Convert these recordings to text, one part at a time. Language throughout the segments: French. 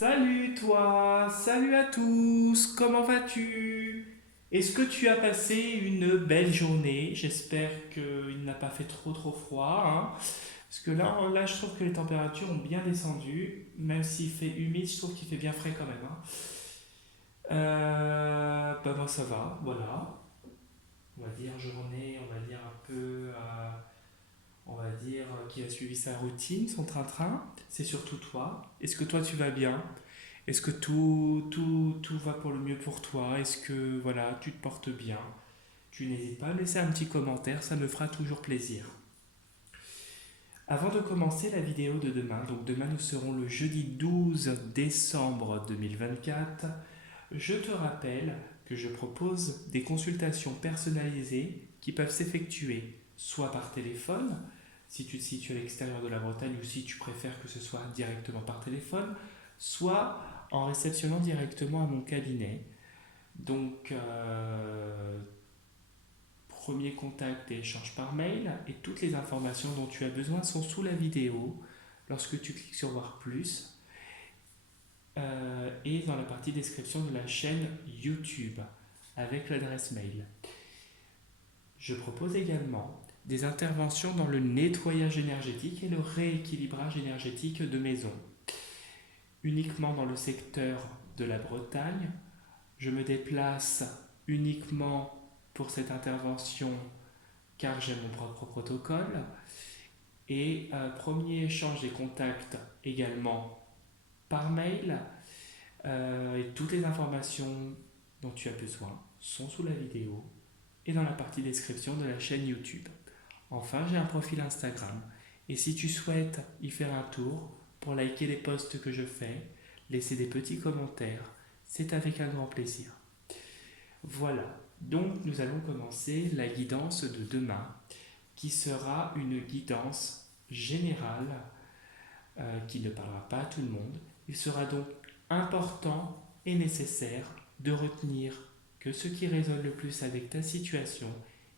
Salut toi, salut à tous, comment vas-tu? Est-ce que tu as passé une belle journée? J'espère qu'il n'a pas fait trop froid, hein. Parce que là, je trouve que les températures ont bien descendu, même s'il fait humide, je trouve qu'il fait bien frais quand même, hein. Bah moi ça va, voilà. On va dire journée, on va dire un peu, on va dire qui a suivi sa routine, son train-train. C'est surtout toi. Est-ce que toi tu vas bien? Est-ce que tout va pour le mieux pour toi? Est-ce que voilà, tu te portes bien? Tu n'hésites pas à me laisser un petit commentaire, ça me fera toujours plaisir. Avant de commencer la vidéo de demain, donc demain nous serons le jeudi 12 décembre 2024, je te rappelle que je propose des consultations personnalisées qui peuvent s'effectuer soit par téléphone, si tu te situes à l'extérieur de la Bretagne ou si tu préfères que ce soit directement par téléphone, soit en réceptionnant directement à mon cabinet. Donc, premier contact et échange par mail, et toutes les informations dont tu as besoin sont sous la vidéo lorsque tu cliques sur voir plus, et dans la partie description de la chaîne YouTube avec l'adresse mail. Je propose également des interventions dans le nettoyage énergétique et le rééquilibrage énergétique de maison. Uniquement dans le secteur de la Bretagne, je me déplace uniquement pour cette intervention car j'ai mon propre protocole. Et premier échange des contacts également par mail. Et toutes les informations dont tu as besoin sont sous la vidéo et dans la partie description de la chaîne YouTube. Enfin, j'ai un profil Instagram. Et si tu souhaites y faire un tour pour liker les posts que je fais, laisser des petits commentaires, c'est avec un grand plaisir. Voilà, donc nous allons commencer la guidance de demain, qui sera une guidance générale qui ne parlera pas à tout le monde. Il sera donc important et nécessaire de retenir que ce qui résonne le plus avec ta situation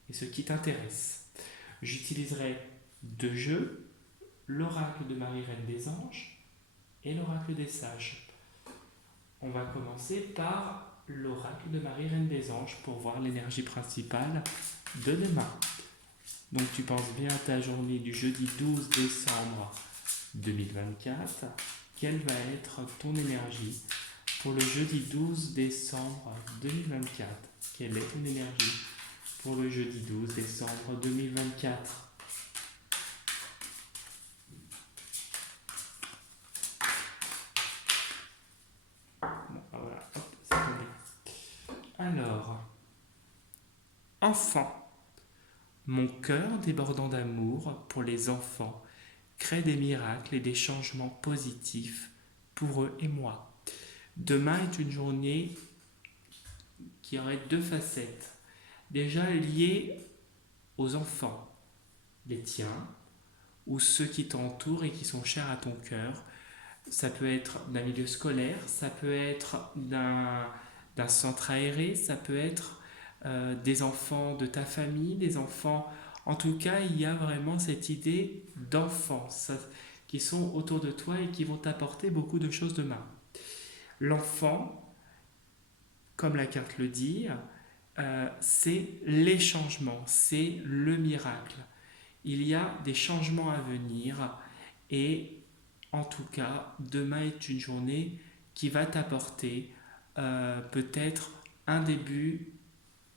et ce qui t'intéresse. J'utiliserai deux jeux, l'oracle de Marie-Reine des Anges et l'oracle des Sages. On va commencer par l'oracle de Marie-Reine des Anges pour voir l'énergie principale de demain. Donc tu penses bien à ta journée du jeudi 12 décembre 2024. Quelle va être ton énergie pour le jeudi 12 décembre 2024? Quelle est ton énergie pour le jeudi 12 décembre 2024? Bon, voilà, hop, c'est tombé. Alors, enfant, mon cœur débordant d'amour pour les enfants crée des miracles et des changements positifs pour eux et moi. Demain est une journée qui aurait deux facettes. Déjà liées aux enfants, les tiens, ou ceux qui t'entourent et qui sont chers à ton cœur. Ça peut être d'un milieu scolaire, ça peut être d'un centre aéré, ça peut être des enfants de ta famille, des enfants. En tout cas, il y a vraiment cette idée d'enfants qui sont autour de toi et qui vont t'apporter beaucoup de choses demain. L'enfant, comme la carte le dit, c'est les changements, c'est le miracle. Il y a des changements à venir et en tout cas, demain est une journée qui va t'apporter peut-être un début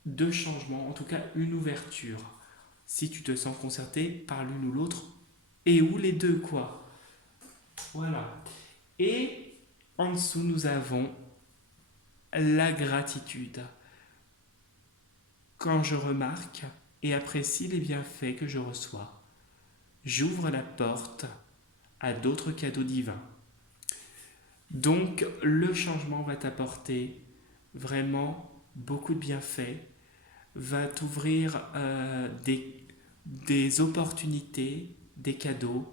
de changement, en tout cas une ouverture. Si tu te sens concerté par l'une ou l'autre, et ou les deux, quoi. Voilà. Et en dessous, nous avons la gratitude. Quand je remarque et apprécie les bienfaits que je reçois, j'ouvre la porte à d'autres cadeaux divins. Donc le changement va t'apporter vraiment beaucoup de bienfaits, va t'ouvrir des opportunités, des cadeaux,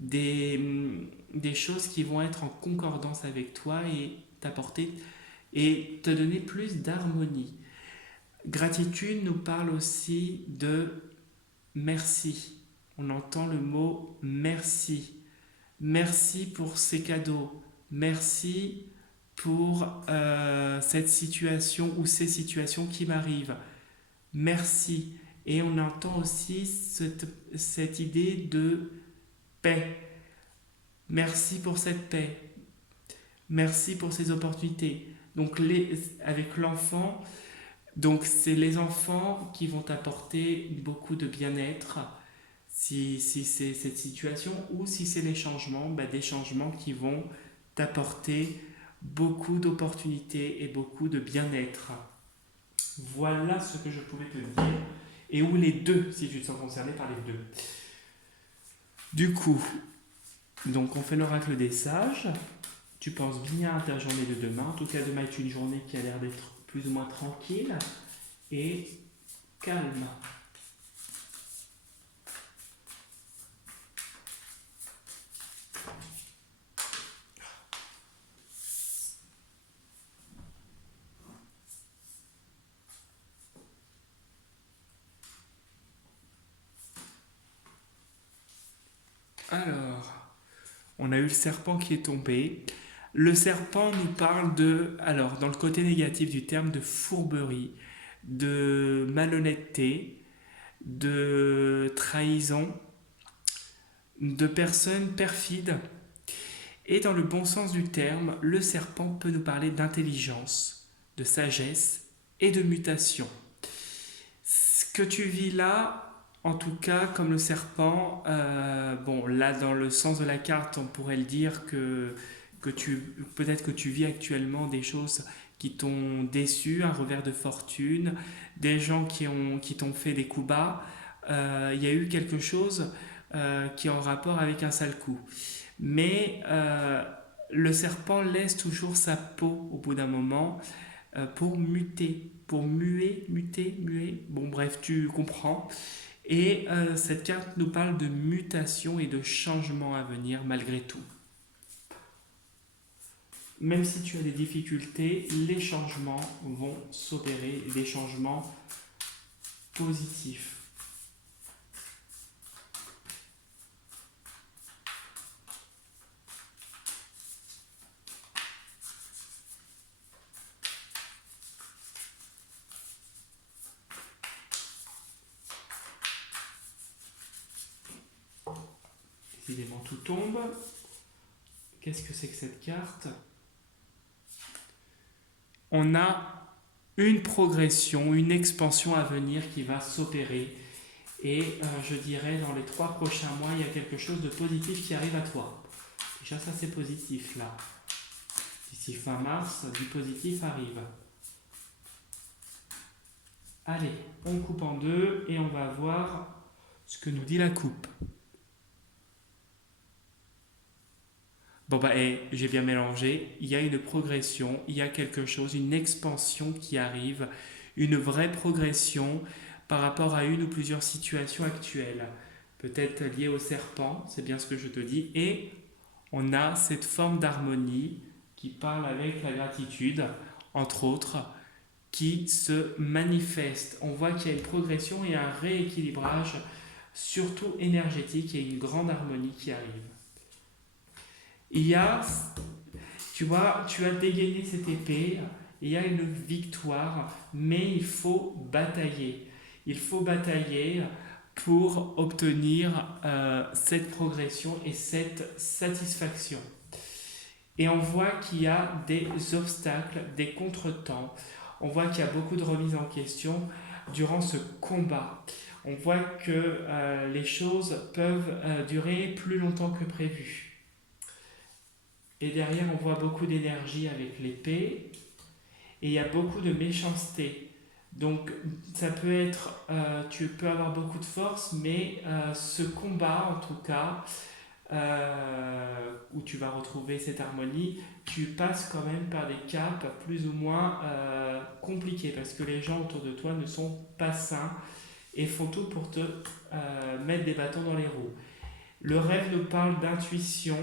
des choses qui vont être en concordance avec toi et t'apporter et te donner plus d'harmonie. Gratitude nous parle aussi de merci. On entend le mot merci. Merci pour ces cadeaux. Merci pour cette situation ou ces situations qui m'arrivent. Merci. Et on entend aussi cette idée de paix. Merci pour cette paix. Merci pour ces opportunités. Donc avec l'enfant, donc c'est les enfants qui vont apporter beaucoup de bien-être si c'est cette situation, ou si c'est les changements, des changements qui vont t'apporter beaucoup d'opportunités et beaucoup de bien-être. Voilà ce que je pouvais te dire, et ou les deux si tu te sens concerné par les deux. Du coup, donc on fait l'oracle des sages. Tu penses bien à ta journée de demain. En tout cas, demain est une journée qui a l'air d'être plus ou moins tranquille et calme. Alors, on a eu le serpent qui est tombé. Le serpent nous parle alors dans le côté négatif du terme, de fourberie, de malhonnêteté, de trahison, de personnes perfides. Et dans le bon sens du terme, le serpent peut nous parler d'intelligence, de sagesse et de mutation. Ce que tu vis là, en tout cas, comme le serpent, là, dans le sens de la carte, on pourrait le dire peut-être que tu vis actuellement des choses qui t'ont déçu, un revers de fortune, des gens qui t'ont fait des coups bas. Il y a eu quelque chose qui est en rapport avec un sale coup. Mais le serpent laisse toujours sa peau au bout d'un moment pour muter, pour muer. Bon, bref, tu comprends. Et cette carte nous parle de mutation et de changement à venir malgré tout. Même si tu as des difficultés, les changements vont s'opérer, des changements positifs. Décidément, tout tombe. Qu'est-ce que c'est que cette carte ? On a une progression, une expansion à venir qui va s'opérer. Et je dirais, dans les 3 prochains mois, il y a quelque chose de positif qui arrive à toi. Déjà, ça, c'est positif, là. D'ici fin mars, du positif arrive. Allez, on coupe en deux et on va voir ce que nous dit la coupe. Bon j'ai bien mélangé, il y a une progression, il y a quelque chose, une expansion qui arrive, une vraie progression par rapport à une ou plusieurs situations actuelles, peut-être liées au serpent, c'est bien ce que je te dis, et on a cette forme d'harmonie qui parle avec la gratitude, entre autres, qui se manifeste. On voit qu'il y a une progression et un rééquilibrage, surtout énergétique, et une grande harmonie qui arrive. Il y a, tu vois, tu as dégainé cette épée, il y a une victoire, mais il faut batailler. Il faut batailler pour obtenir cette progression et cette satisfaction. Et on voit qu'il y a des obstacles, des contretemps. On voit qu'il y a beaucoup de remises en question durant ce combat. On voit que les choses peuvent durer plus longtemps que prévu. Et derrière, on voit beaucoup d'énergie avec l'épée. Et il y a beaucoup de méchanceté. Donc, ça peut être... tu peux avoir beaucoup de force, mais ce combat, en tout cas, où tu vas retrouver cette harmonie, tu passes quand même par des caps plus ou moins compliqués. Parce que les gens autour de toi ne sont pas sains et font tout pour te mettre des bâtons dans les roues. Le rêve nous parle d'intuition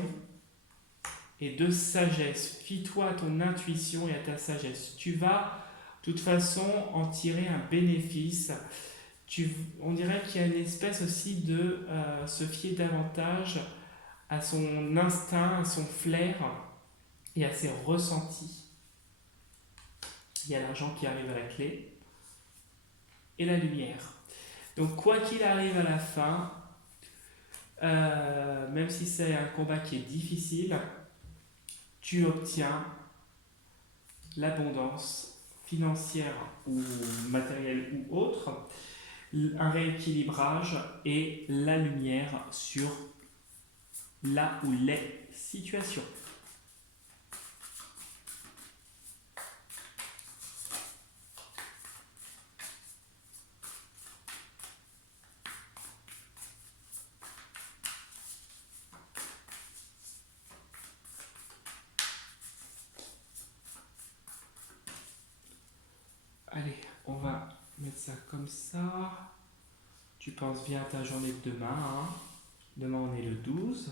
et de sagesse. Fie-toi à ton intuition et à ta sagesse. Tu vas, de toute façon, en tirer un bénéfice. On dirait qu'il y a une espèce aussi de se fier davantage à son instinct, à son flair, il y a ses ressentis, il y a l'argent qui arrive à la clé, et la lumière. Donc quoi qu'il arrive à la fin, même si c'est un combat qui est difficile, tu obtiens l'abondance financière ou matérielle ou autre, un rééquilibrage et la lumière sur là où les situations. Allez, on va mettre ça comme ça. Tu penses bien à ta journée de demain. Hein. Demain, on est le 12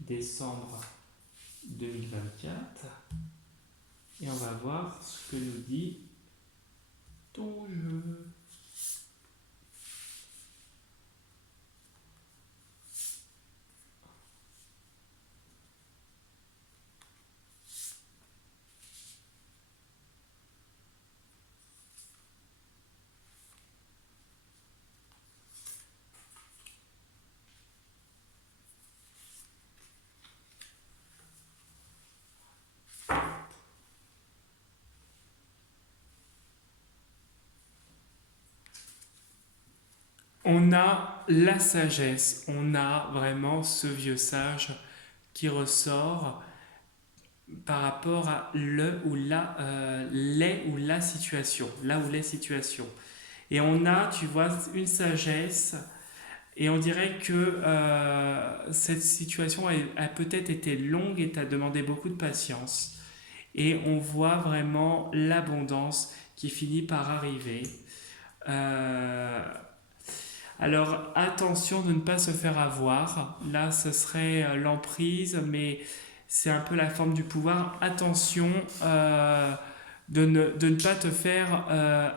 décembre 2024. Et on va voir ce que nous dit ton jeu. On a la sagesse, on a vraiment ce vieux sage qui ressort par rapport à les ou la situation, là où les situations. Et on a, tu vois, une sagesse, et on dirait que cette situation a peut-être été longue et t'a demandé beaucoup de patience. Et on voit vraiment l'abondance qui finit par arriver. Euh, alors attention de ne pas se faire avoir. Là, ce serait l'emprise, mais c'est un peu la forme du pouvoir. Attention de ne pas te faire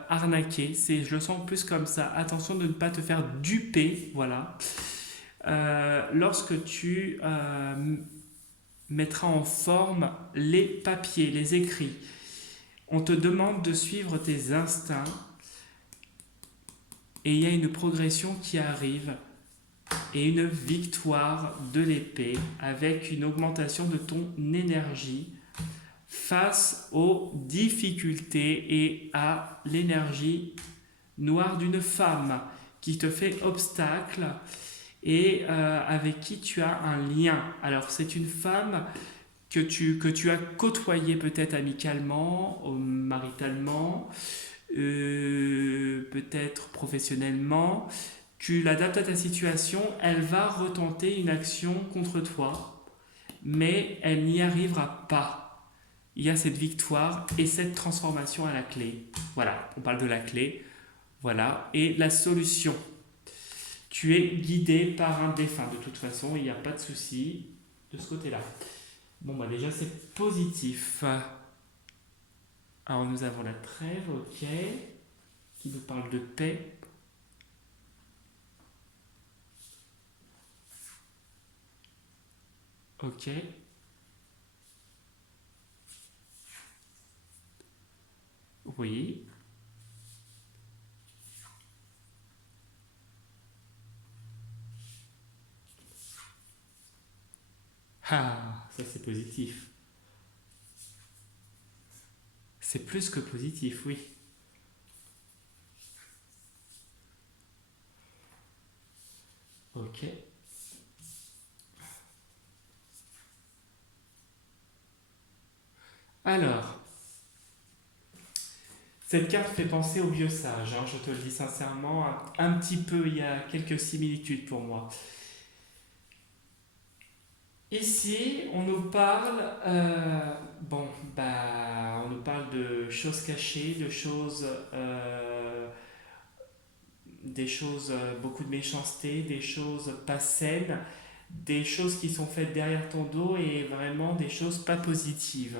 arnaquer. Je le sens plus comme ça. Attention de ne pas te faire duper. Voilà. Lorsque tu mettras en forme les papiers, les écrits, on te demande de suivre tes instincts et il y a une progression qui arrive et une victoire de l'épée avec une augmentation de ton énergie face aux difficultés et à l'énergie noire d'une femme qui te fait obstacle et avec qui tu as un lien. Alors c'est une femme que tu as côtoyée peut-être amicalement, maritalement, peut-être professionnellement, tu l'adaptes à ta situation, elle va retenter une action contre toi, mais elle n'y arrivera pas. Il y a cette victoire et cette transformation à la clé. Voilà, on parle de la clé. Voilà, et la solution. Tu es guidé par un défunt, de toute façon, il n'y a pas de souci de ce côté-là. Bon, bah déjà, c'est positif. Alors, nous avons la trêve, ok, qui nous parle de paix. Ok. Oui. Ah, ça c'est positif. C'est plus que positif, oui. Ok. Alors, cette carte fait penser au vieux sage, hein, je te le dis sincèrement. Un petit peu, il y a quelques similitudes pour moi. Ici, on nous parle, on nous parle de choses cachées, de choses, des choses, beaucoup de méchanceté, des choses pas saines, des choses qui sont faites derrière ton dos et vraiment des choses pas positives.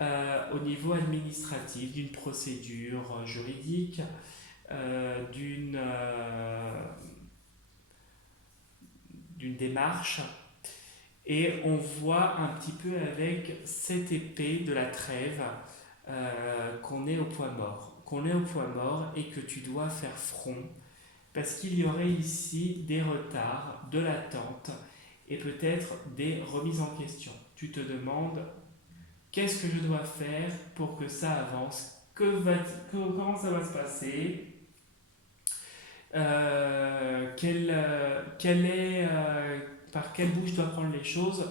Au niveau administratif, d'une procédure juridique, d'une d'une démarche. Et on voit un petit peu avec cette épée de la trêve qu'on est au point mort. Qu'on est au point mort et que tu dois faire front parce qu'il y aurait ici des retards, de l'attente et peut-être des remises en question. Tu te demandes qu'est-ce que je dois faire pour que ça avance, comment ça va se passer, par quel bout je dois prendre les choses.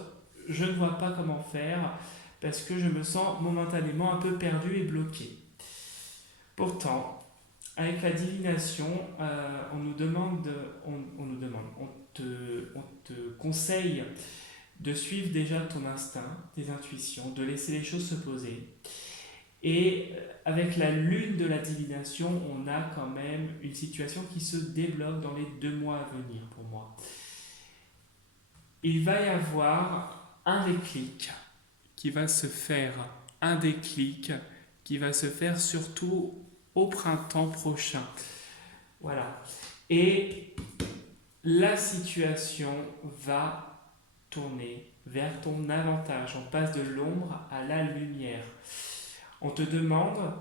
Je ne vois pas comment faire parce que je me sens momentanément un peu perdu et bloqué. Pourtant, avec la divination, on nous demande, on te conseille de suivre déjà ton instinct, tes intuitions, de laisser les choses se poser. Et avec la lune de la divination, on a quand même une situation qui se débloque dans les 2 mois à venir pour moi. Il va y avoir un déclic qui va se faire, un déclic qui va se faire surtout au printemps prochain. Voilà. Et la situation va tourner vers ton avantage. On passe de l'ombre à la lumière. On te demande,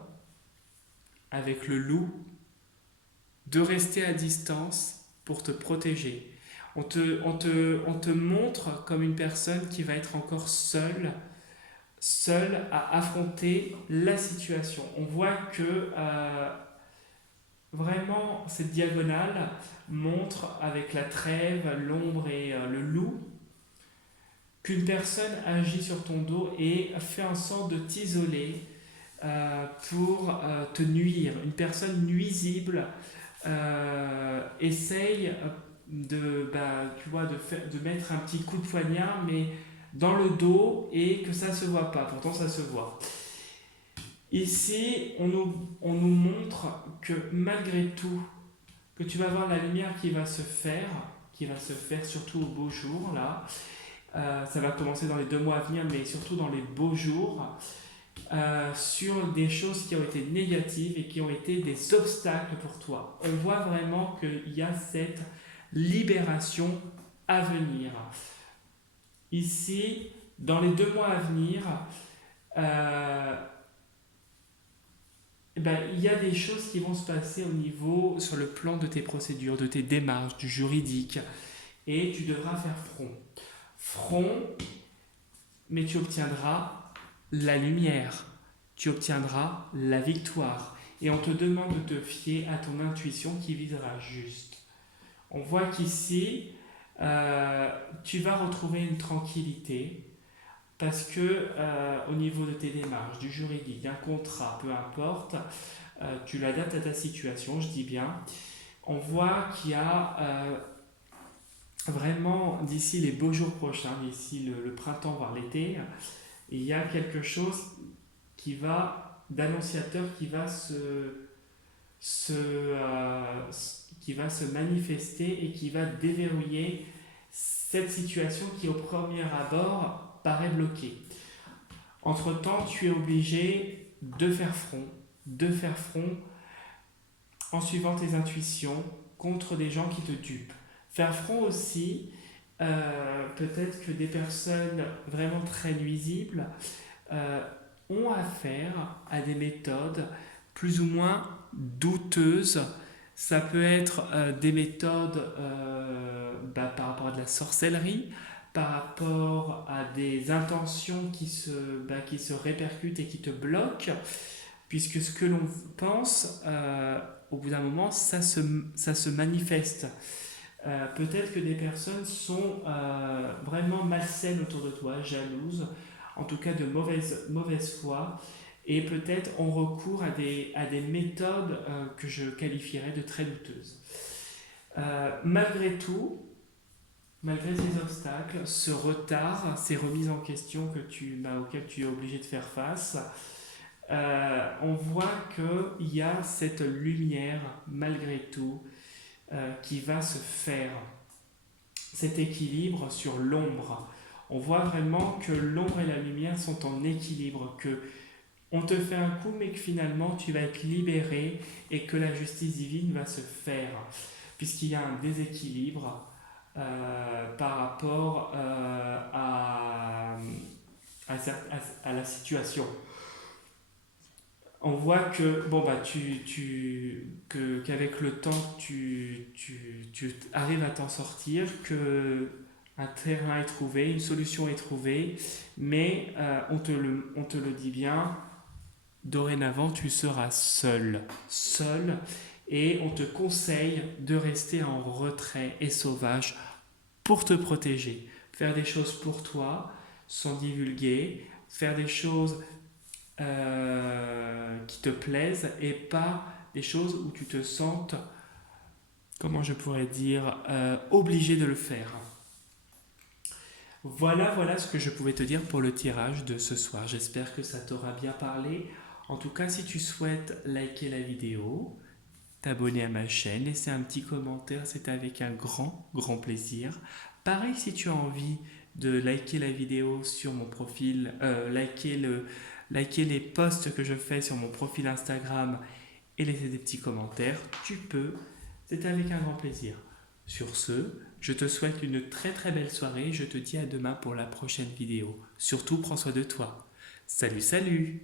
avec le loup, de rester à distance pour te protéger. On te montre comme une personne qui va être encore seule à affronter la situation. On voit que vraiment cette diagonale montre avec la trêve, l'ombre et le loup qu'une personne agit sur ton dos et fait en sorte de t'isoler pour te nuire. Une personne nuisible essaye de mettre un petit coup de poignard, mais dans le dos et que ça ne se voit pas. Pourtant, ça se voit. Ici, on nous montre que malgré tout, que tu vas voir la lumière qui va se faire surtout au beau jour, là. Ça va commencer dans les 2 mois à venir, mais surtout dans les beaux jours, sur des choses qui ont été négatives et qui ont été des obstacles pour toi. On voit vraiment qu'il y a cette libération à venir. Ici, dans les 2 mois à venir, il y a des choses qui vont se passer sur le plan de tes procédures, de tes démarches, du juridique, et tu devras faire front, mais tu obtiendras la lumière, tu obtiendras la victoire, et on te demande de te fier à ton intuition qui visera juste. On voit qu'ici, tu vas retrouver une tranquillité, parce que au niveau de tes démarches, du juridique, d'un contrat, peu importe, tu l'adaptes à ta situation, je dis bien. On voit qu'il y a vraiment, d'ici les beaux jours prochains, d'ici le printemps, voire l'été, il y a quelque chose d'annonciateur qui va qui va se manifester et qui va déverrouiller cette situation qui, au premier abord, paraît bloquée. Entre-temps, tu es obligé de faire front en suivant tes intuitions contre des gens qui te dupent. Faire front aussi, peut-être que des personnes vraiment très nuisibles ont affaire à des méthodes plus ou moins douteuses. Ça peut être des méthodes par rapport à de la sorcellerie, par rapport à des intentions qui se répercutent et qui te bloquent, puisque ce que l'on pense, au bout d'un moment, ça se manifeste. Peut-être que des personnes sont vraiment malsaines autour de toi, jalouses, en tout cas de mauvaise foi, et peut-être on recourt à des méthodes que je qualifierais de très douteuses. Malgré tout, malgré ces obstacles, ce retard, ces remises en question auxquelles tu es obligé de faire face, on voit qu'il y a cette lumière, malgré tout, qui va se faire. Cet équilibre sur l'ombre. On voit vraiment que l'ombre et la lumière sont en équilibre, que on te fait un coup, mais que finalement tu vas être libéré et que la justice divine va se faire, puisqu'il y a un déséquilibre par rapport à la situation. On voit que bon bah qu'avec le temps tu arrives à t'en sortir, que un terrain est trouvé, une solution est trouvée, mais on te le dit bien, dorénavant tu seras seul, et on te conseille de rester en retrait et sauvage pour te protéger, faire des choses pour toi sans divulguer, faire des choses qui te plaisent et pas des choses où tu te sentes, comment je pourrais dire, obligé de le faire. Voilà ce que je pouvais te dire pour le tirage de ce soir. J'espère que ça t'aura bien parlé. En tout cas, si tu souhaites liker la vidéo, t'abonner à ma chaîne, laisser un petit commentaire, c'est avec un grand plaisir. Pareil, si tu as envie de liker la vidéo sur mon profil, liker les posts que je fais sur mon profil Instagram et laisser des petits commentaires, tu peux, c'est avec un grand plaisir. Sur ce, je te souhaite une très belle soirée, je te dis à demain pour la prochaine vidéo. Surtout, prends soin de toi. Salut